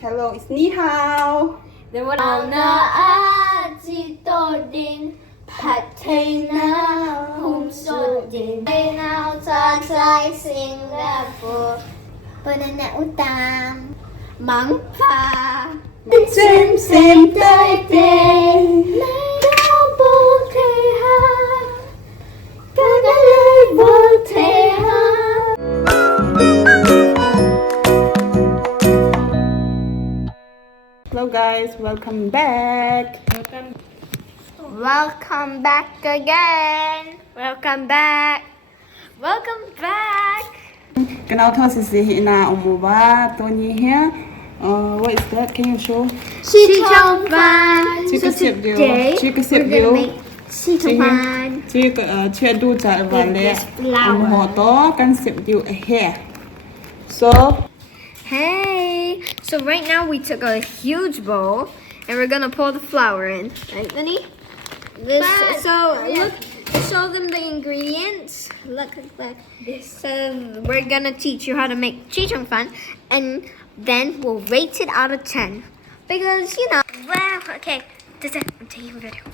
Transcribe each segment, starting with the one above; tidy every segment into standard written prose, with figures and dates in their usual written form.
Hello, it's ni hao. Then what? Na Din Pat Na Home So Din Now Thai Singapore Banana Utam Mang Pa Same day. Hello guys, welcome back. Welcome back again. Welcome back. Welcome back. Cái nào thôi sẽ hiện na ông bà tôi nhỉ here. What is that? Can you show? Xi Chong Fan. Chị có xếp điều. Chị có xếp điều. Xi Chong Fan. Chị có chia đu trả vào lẽ. Ông họ to cần xếp điều here. So. Hey, so right now we took a huge bowl and we're gonna pour the flour in, right, Vinny? Look, show them the ingredients. Look like this. So we're gonna teach you how to make chee chung fan, and then we'll rate it out of 10 because Wow. Okay, I'm taking a video.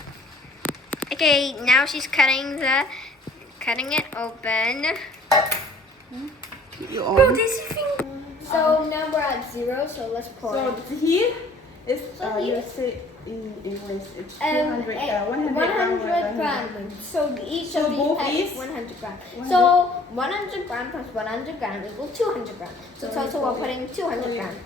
Okay, now she's cutting it open. Bro, this thing. So now we're at 0, so let's pour so it. here is you say in English it's 100 grams. So each of these packs is 100 grams. So 100 grams plus 100 grams equals 200 grams. So total we're putting 200 grams.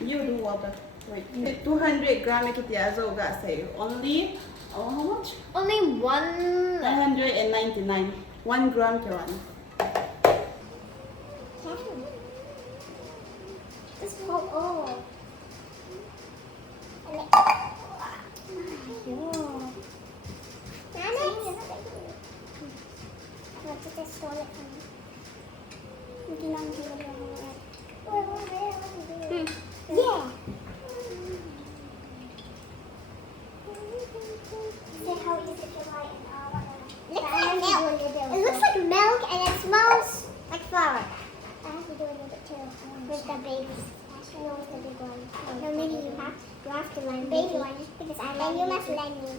You do water. Wait, 200 grams kita azo gak say only. Oh, how much? Only 199. 1 gram ke one. This whole Yeah. How easy to write and all of that. It looks like milk and it smells like flour. I have to do a little bit too. With the babies. No, with the big one. No, maybe you have to learn baby one because I learn you must learn me.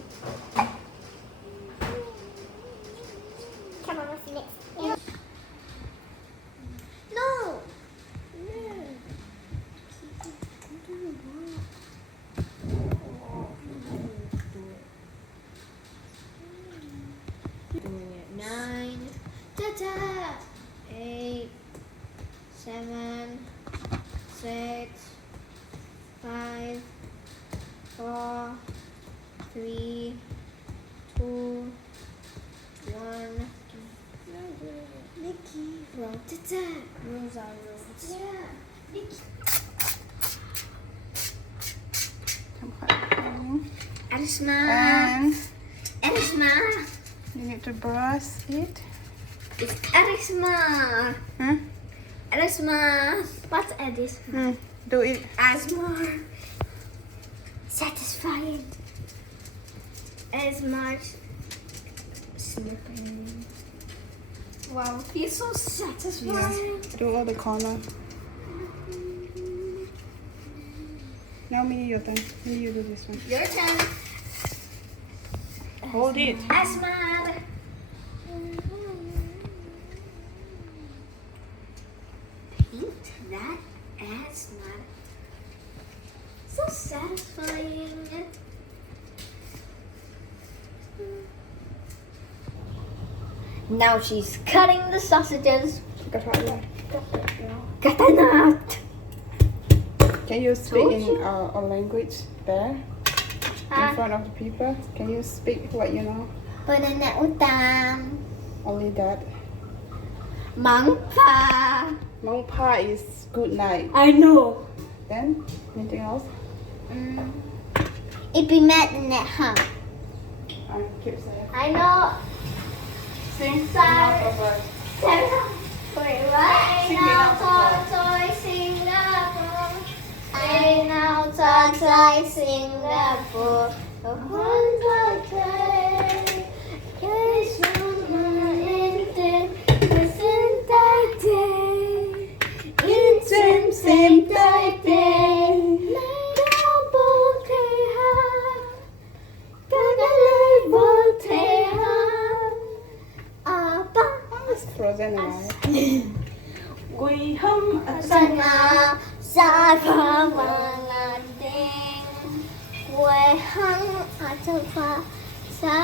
Come on, what's next? No. Nine, 8, 7, 6, 5, 4, 3, 2, 1. Nikki, roll, rules are rules. Yeah, Nikki. Arisma. You need to brush it. It's Arisma. Huh? Arisma. What's Arisma? Do it. Asmar. Satisfying. Asmar. Snipping. Wow, feels so satisfying. Yeah. Do all the corner. Now me your turn. Me you do this one. Your turn. Hold it. Asmar. Paint that Asmar. So satisfying. Now she's cutting the sausages. Katanat. Can you speak in a language there? In front of the people? Can you speak what you know? Banana utam. Only that. Mang Pa. Mong pa is good night. I know. Then anything else? It be mad in that huh? Keep saying. I know. Sing. Singapore. Wait, right now, toy Singapore. Right now, toy Singapore. The one that frozen right? Quy hâm Sana sa pha ma ding we hung atafa sa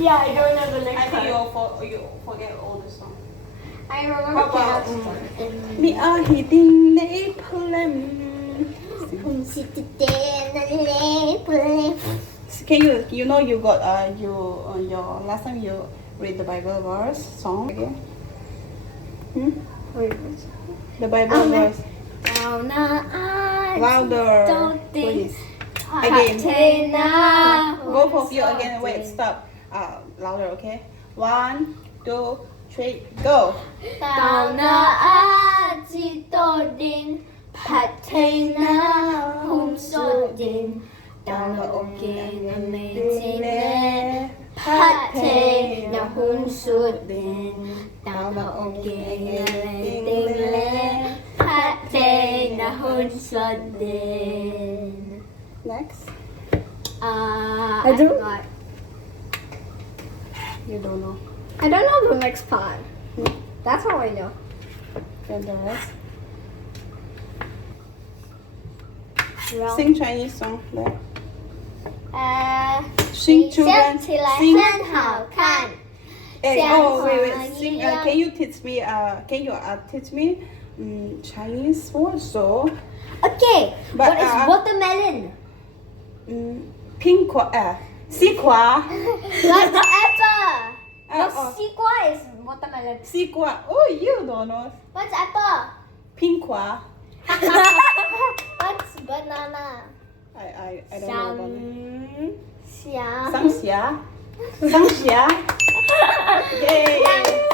Yeah, I don't know the I next think part. you forget all the songs. I remember How about cannot me are hitting the plan. Can you know you got you on your last time you read the Bible verse song again? The Bible verse. Louder, please. Again. Both of you again. Wait, stop. Louder, okay? 1, 2, 3, go. Tao na a chi to din Pat thay na hum so din Tao na okay na may tingin Pat thay na hum so din Tao na okay na may tingin Pat thay na hum so din. Next. I forgot. You don't know. I don't know the next part. That's all I know. Then the rest. Sing Chinese song. There. Sing children. Sing. Oh wait. Sing. Can you teach me? Can you teach me Chinese word? So. Okay. But, what is watermelon? 苹果 西瓜 What's apple? No, oh. 西瓜 is watermelon. 西瓜 Oh, you don't know. What's apple? 苹果 What's banana? I don't know about it. 香 Sangxia. Sangxia. Yay.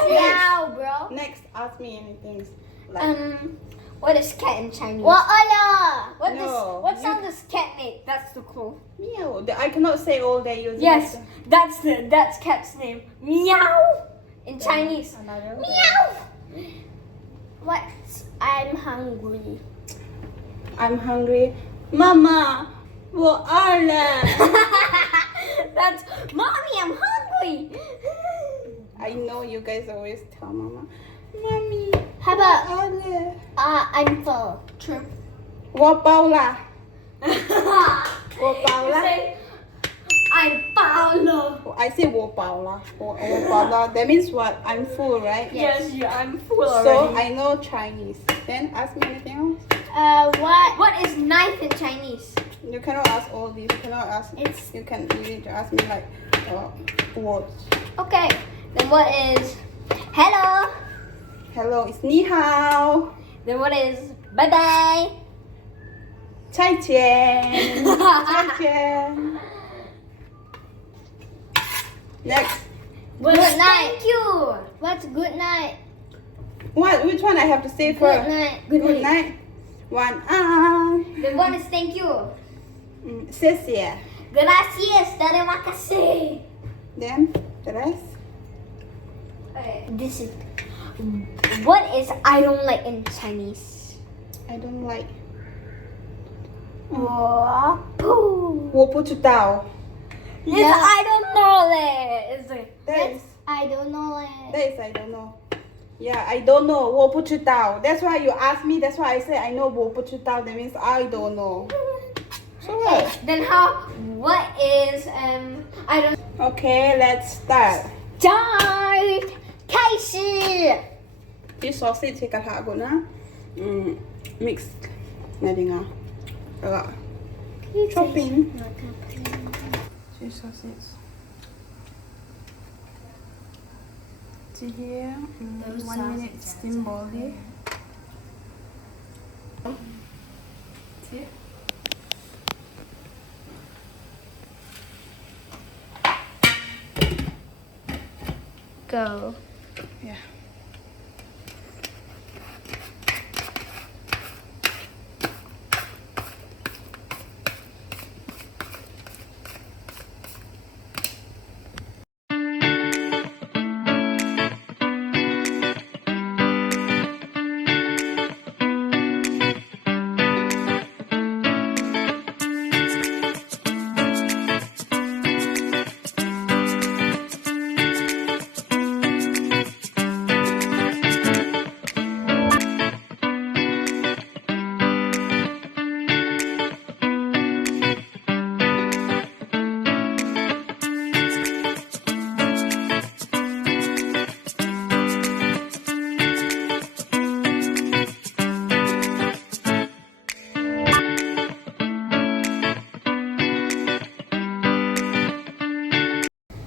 香 bro. Next, ask me anything. Like, What is cat in Chinese? No. What sound does cat make? That's the clue. meow. I cannot say all day using Yes, it. that's cat's name. Meow in Chinese. Another. Meow. What? I'm hungry. I'm hungry. Mama, 我饿了 That's mommy. I'm hungry. I know you guys always tell Mama, Mommy, How about 我饿了 I'm full. True. 我饱了我饱了 I'm 饱了. I say 我饱了我饱了 That means what? I'm full, right? Yes, I'm full So already. I know Chinese. Then ask me anything else. What is knife in Chinese? You cannot ask all these. You cannot ask. You need to ask me like words. Okay. Then what is hello? Hello, it's 你好 Then what is bye bye? 再见再见 Next. Good night. Thank you. What's good night? What? Which one I have to say first? Good night. Good night. 晚安 Then what is thank you? 谢谢 Gracias. Terima kasih. Then the rest. This is what is I don't like in Chinese? I don't like. 我不我不知道 Yes, I don't know that. Is it? That is I don't know it. I don't know. Yeah, I don't know. 我不知道 That's why you ask me. That's why I say I know 我不知道 That means I don't know. So what? Then what is I don't Okay, let's start. start 开始 This sausage ที่กระทะก่อนนะ mix ไหนดีงะแล้วก็ chopping This sausage to here 1 minute steam body See? Go. Yeah.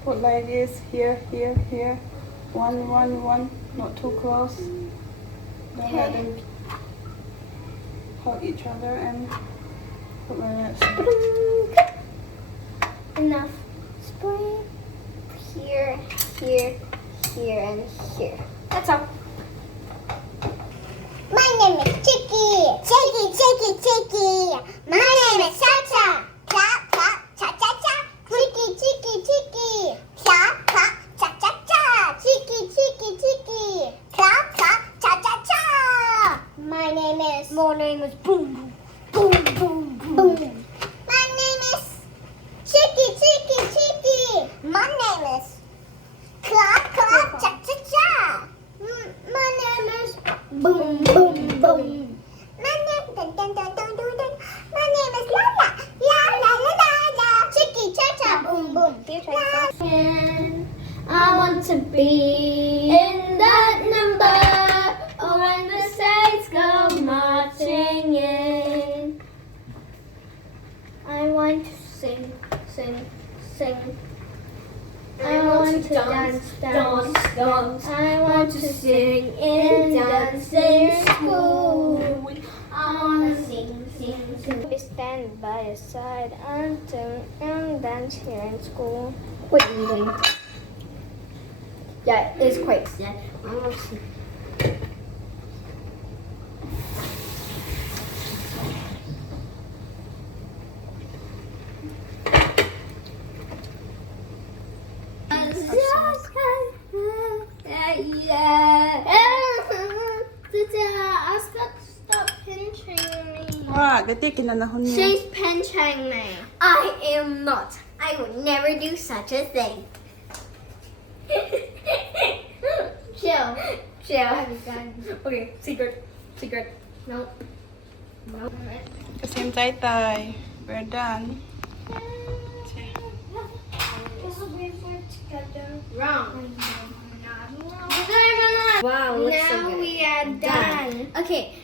Put like this, here, here, here. One, one, one. Not too close. Don't let them hug each other and put like that. Enough. Spray. Here, here, here, and here. That's all. My name is Chicky. Chicky, Chicky, Chicky. My name is Cha-Cha. Clap, clap, cha-cha-cha. Chicky, Chicky, Chicky. Clap, clap, cha-cha-cha. Chicky, Chicky, Chicky. Clap, clap, cha-cha-cha. My name is Boom, boom, boom, boom, boom. Boom. My name is Chicky, Chicky, Chicky. My name is Clap, clap, cha-cha-cha. My name is Boom, boom, boom. My name, dun, dun, dun, dun, dun, dun. My name is Lala. La, la, la, la, la. Chicky, cha-cha, boom, boom. And I want to be in that number. Oh, when the saints go marching in. I want to sing, sing, sing. I want to dance, dance, dance. I want to sing in dancing school. I want to sing, sing, sing. We stand by your side until and dance here in school. What are you doing? Yeah, it's quite sad. I want to sing. Stop pinching me. Wow, gati kinanahon niya. She's pinching me. I am not. I would never do such a thing. Chill. Chill. Okay, secret. Secret. Nope. Nope. Kasim tay-tay. We're done. Wrong. Wow, looks so good. Now we are done. Okay,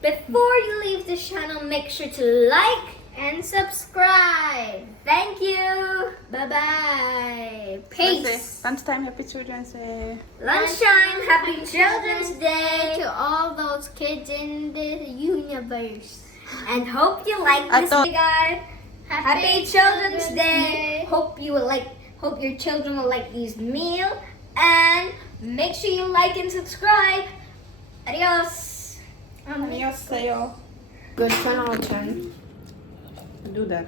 before you leave the channel, make sure to like and subscribe. Thank you. Bye-bye. Peace. Lunchtime, happy Children's Day. Lunchtime, happy Children's Day to all those kids in the universe. And hope you like this video, guys. Happy Children's Day. Hope your children will like this meal. And make sure you like and subscribe. Adios. Adios sa'yo. Good 10 out of 10. Do that.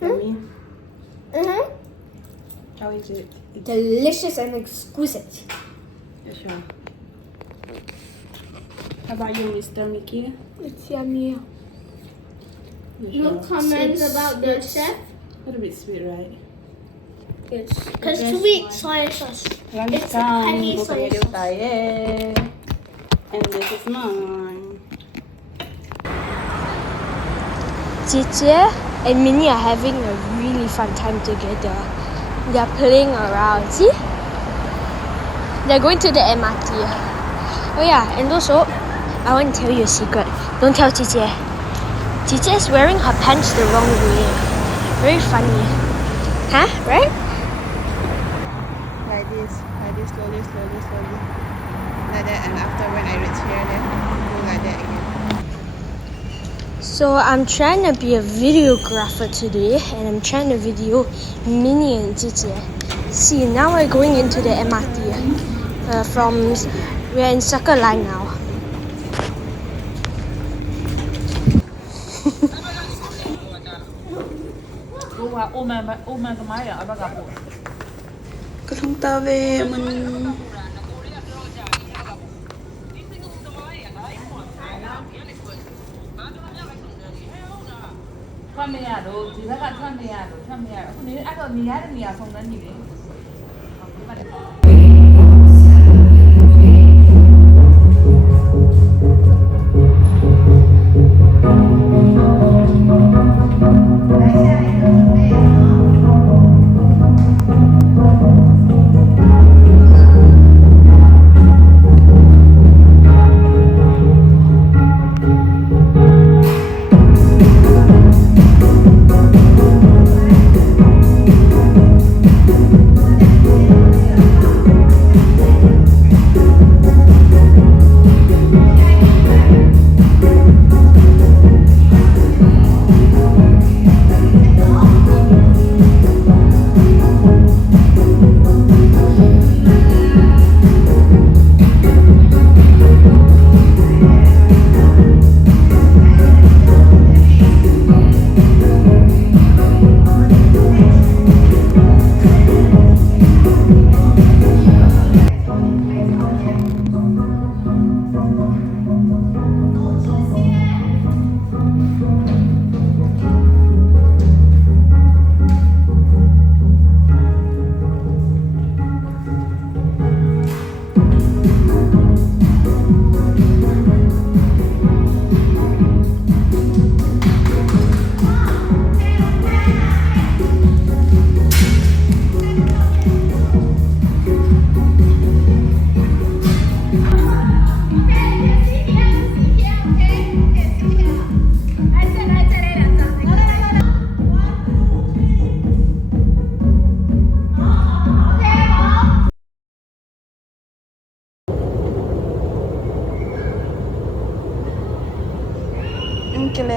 Yummy. Mm-hmm. How is it? Delicious and exquisite. Yeah, sure. How about you, Mr. Mickey? It's yummy. You No comments about the chef? A little bit sweet, right? It's because sweet soy sauce. It's a honey soy sauce. And this is mine. Jie and Minnie are having a really fun time together. They're playing around. See? They're going to the MRT. Oh yeah, and also, I want to tell you a secret. Don't tell Jie. Jie is wearing her pants the wrong way. Very funny. Huh? Right? Like this, slowly. Like that, and after when I reach here, then do like that again. So I'm trying to be a videographer today, and I'm trying to video Minnie and Jie. See, now we're going into the MRT. We're in Circle Line now. Kalung tawe man.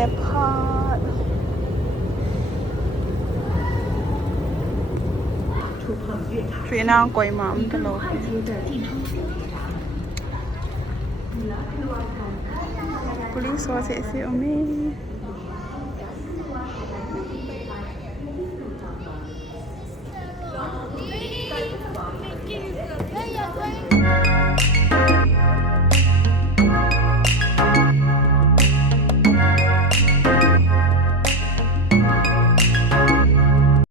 airport. Phía nào quay mắm cái lỗ. Police was at me.